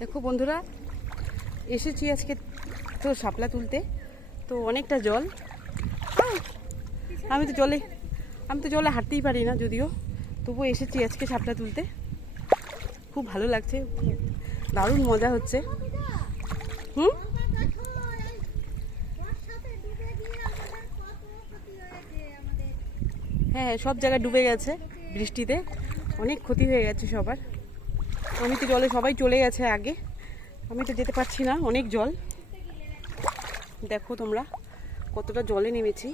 দেখো বন্ধুরা, এসেছি আজকে তো শাপলা তুলতে। তো অনেকটা জল, আমি তো জলে হাঁটতেই পারি না, যদিও তবুও এসেছি আজকে শাপলা তুলতে। খুব ভালো লাগছে, দারুণ মজা হচ্ছে। হ্যাঁ, সব জায়গায় ডুবে গেছে বৃষ্টিতে, অনেক ক্ষতি হয়ে গেছে সবার। আমি তো জলে সবাই চলে গেছে আগে, আমি তো যেতে পারছি না, অনেক জল। দেখো তোমরা কতটা জলে নেমেছি।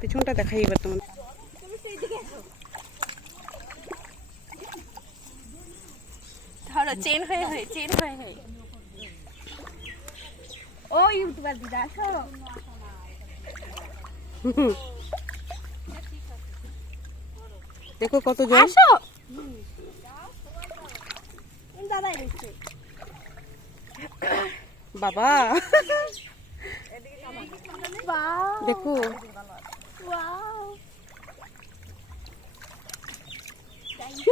পেছনটা দেখাই এবার তোমার। ধরো চেন হয়ে ও ইউটিউবার দিদা আসো। দেখো কত জল। আসো দাদা এসেছে বাবা, ওয়াও দেখো ওয়াও।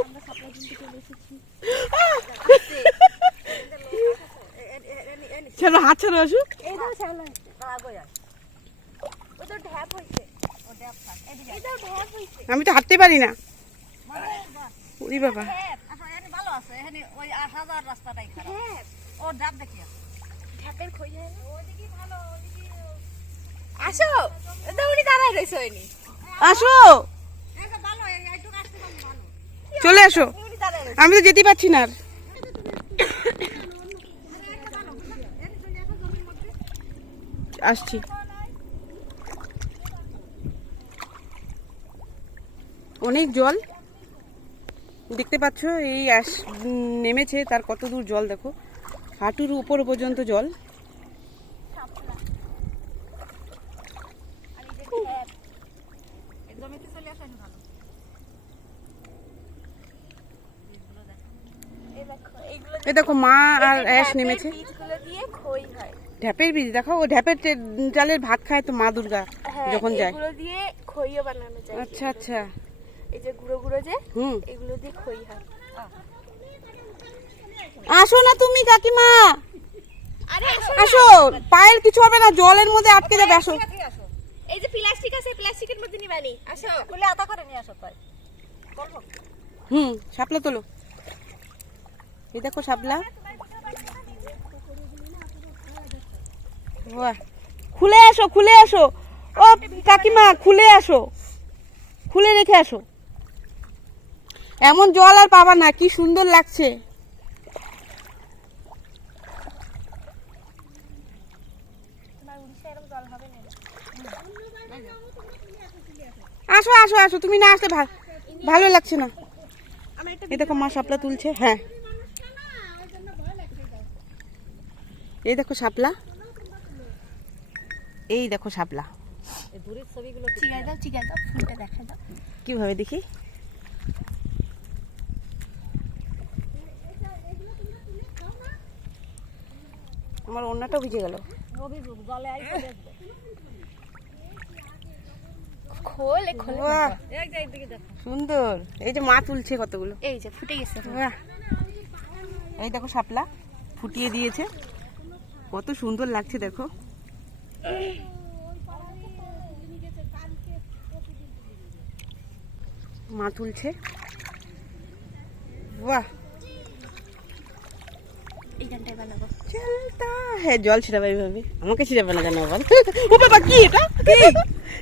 আমরা সাপ্লাই দিতে চলে এসেছি। চলো হাত ছাড়ো, আসুক। এই দাও ছাগল হইছে আগো যাও। ও তো ঢ্যাপ হইছে, ও ঢ্যাপ থাক এদিকে। এই তো ঢ্যাপ হইছে। আমি তো হাঁটতে পারি না। ওরে বাবা, আচ্ছা এখানে ভালো আছে, এখানে ওই ৮০০০ রাস্তাটাই খারাপ। ও ডাব দেখিয়া ঢ্যাপের খই যায় না ওদিকে ভালো, ওদিকে আসো। দৌড়ি দাঁড়াই রইছো এনি। আসো, এটা ভালো, এইটুকু আসতে ভালো। চলে আসো। আমি তো যেতেই পারছি না আর। আসছি। অনেক জল দেখতে পাচ্ছ, এই নেমেছে, তার কত দূর জল দেখো, হাঁটুর উপর পর্যন্ত জল। জমিতে চলে আসেন ভালো। এই দেখো মা আর অ্যাশ নেমেছে। বীজগুলো দিয়ে খই হয়। ঢ্যাপের বীজ দেখো, ও ঢ্যাপের চালের ভাত খায় তো মা দুর্গা যখন যায়। এগুলো দিয়ে খইও বানানো যায়। আচ্ছা আচ্ছা, এই যে গুঁড়ো গুঁড়ো যে হুম। এগুলো দিয়ে খই হয়। আসো না তুমি কাকিমা, আরে আসো, পায়ের কিছু হবে না, জলের মধ্যে আটকে যাবে। আসো, ঠিক আছে, এই যে প্লাস্টিক আছে, প্লাস্টিকের মধ্যে নিবানি। আসো খুলে আতা করে নিয়ে আসো তাই বলবো। শাপলা তোলো। এই দেখো শাপলা, বাহ, খুলে আসো, খুলে আসো। ও কাকিমা, খুলে আসো, খুলে রেখে আসো। এমন জল আর পাবা না, কি সুন্দর লাগছে। আসো আসো আসো, তুমি না আসলে ভালো লাগছে না। এই দেখো মা শাপলা তুলছে। হ্যাঁ, এই দেখো শাপলা, এই দেখো শাপলা। এই দূরের ছবিগুলো চিগাই দাও, ফুলটা দেখা দাও। কিভাবে দেখি? আমার ওড়নাটা ভিজে গেল। অভিযোগ জলে আইসে দেখবে। খোলে বাহ, এক জায়গায় দিকে দেখো সুন্দর। এই যে মা তুলছে কতগুলো। এই যে ফুটে গেছে। বাহ, এই দেখো শাপলা ফুটিয়ে দিয়েছে, কত সুন্দর লাগছে দেখো। মা তুলছে, বাহ। এই গানটাই বানাবো। চলতা হ্যাঁ, জল ছিটাবে এইভাবে, আমাকে ছিটাবে না জানো আবার। ও বাবা, কি এটা? কি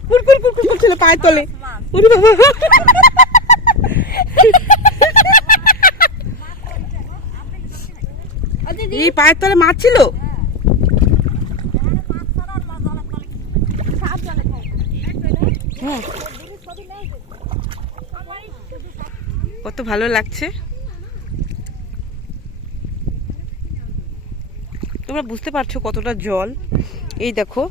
কুরকুর কুরকুর করছিল পায়ের তলে? ওরে বাবা, এই পায়ের তলে মাছ ছিল। হ্যাঁ, কত ভালো লাগছে। তোমরা বুঝতে পারছো কতটা জল। এই দেখো,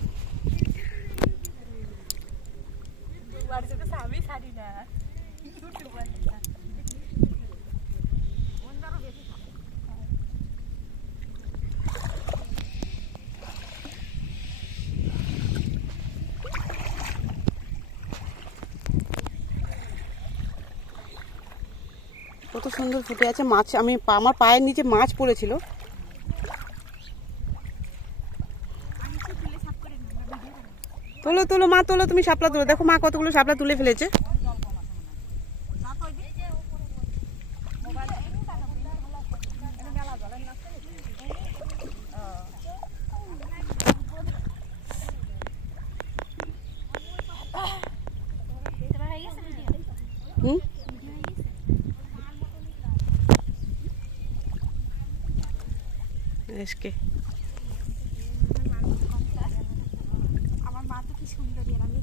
আমি ছাড়ি না। কত সুন্দর ফুটে আছে মাছ। আমার পায়ের নিচে মাছ পড়েছিল। তোলো তোলো মা, তোলো, তুমি শাপলা তোলো। দেখো মা কতগুলো শাপলা তুলে ফেলেছে। হুম, এসকে আমার মা তো কি সুন্দরী, আমি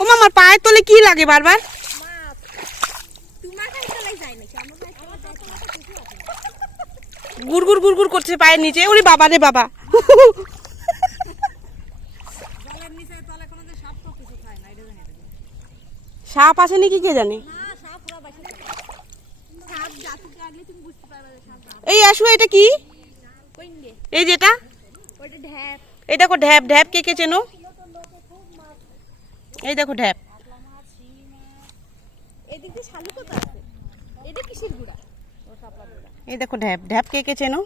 ও মা, আমার পায়ের তলে কি লাগে বারবার? মা তোমার কাছে চলে যায় নাকি? আমার কাছে গুড়গুড় গুড়গুড় করছে পায়ের নিচে। ওরে বাবা রে বাবা। জলের নিচে তলে কোনো যে সাপ তো কিছু খায় না, এটা জানি না। সাপ আছে নাকি কে জানে। না সাপ ওরা বাইসে থাকে। সাপ জাতুকে আগলে তুমি বুঝতে পারবে যে সাপ জাত। এই আসো, এটা কি? কইঙ্গে এই যেটা, ওটা ঢ্যাপ। এই দেখো ঢ্যাপ। ঢ্যাপ কে কে চেনো? এই দেখো ঢ্যাপ। এদিক দিয়ে শালু কত আছে? এটা কিসের গুড়া? ও শাপলা গুড়া। এই দেখো ঢ্যাপ। ঢ্যাপ কে কে চেনো?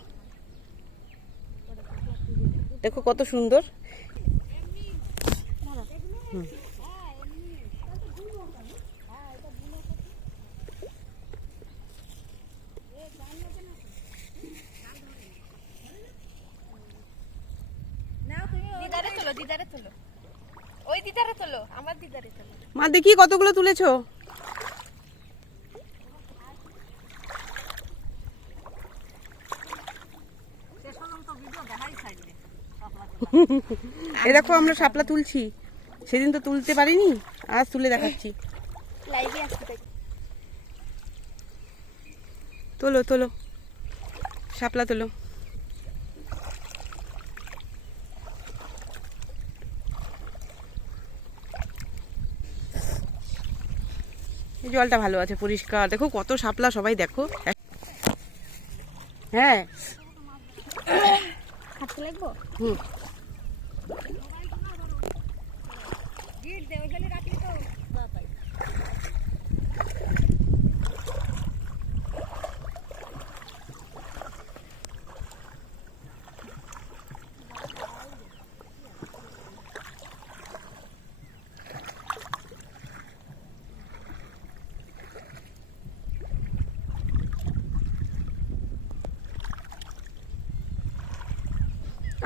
দেখো কত সুন্দর। হুম। নাও তুমি দিদারে তোলো, দিদারে তোলো। ওই দিদারে তোলো, আমার দিদারে তোলো। মা দেখি কতগুলো তুলেছো। শেষ পর্যন্ত ভিডিও দেখাই ছাড়বে। এই দেখো আমরা শাপলা তুলছি। সেদিন তো তুলতে পারিনি, আজ তুলে দেখাচ্ছি। লাইভে আসতে থাকি। তোলো তোলো, শাপলা তোলো। এই জলটা ভালো আছে, পরিষ্কার। দেখো কত শাপলা, সবাই দেখো। হ্যাঁ, হাঁটতে লাগবো? হুম। গিট দে ওইখানে রাখলি তো বাবাই।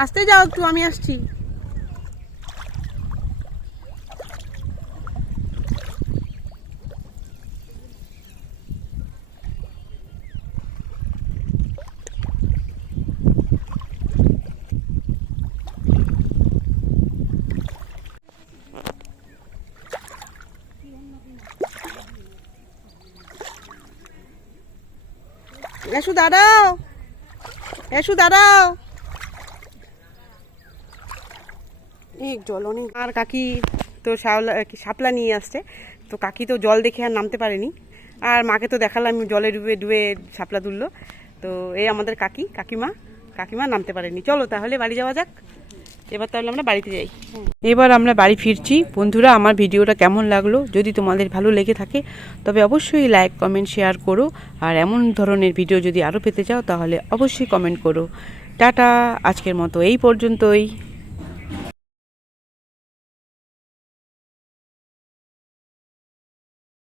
আসতে যাও একটু, আমি আসছি। এসো দাঁড়াও, এসো দাঁড়াও। অনেক জল, অনেক। আর কাকি তো শাপলা নিয়ে আসছে, তো কাকি তো জল দেখে আর নামতে পারেনি। আর মাকে তো দেখালাম জলে ডুবে ডুবে শাপলা তুললো। তো এই আমাদের কাকিমা নামতে পারেনি। চলো তাহলে বাড়ি যাওয়া যাক। এবার তাহলে আমরা বাড়িতে যাই। এবার আমরা বাড়ি ফিরছি। বন্ধুরা, আমার ভিডিওটা কেমন লাগলো? যদি তোমাদের ভালো লেগে থাকে তবে অবশ্যই লাইক, কমেন্ট, শেয়ার করো। আর এমন ধরনের ভিডিও যদি আরও পেতে চাও তাহলে অবশ্যই কমেন্ট করো। টাটা, আজকের মতো এই পর্যন্তই।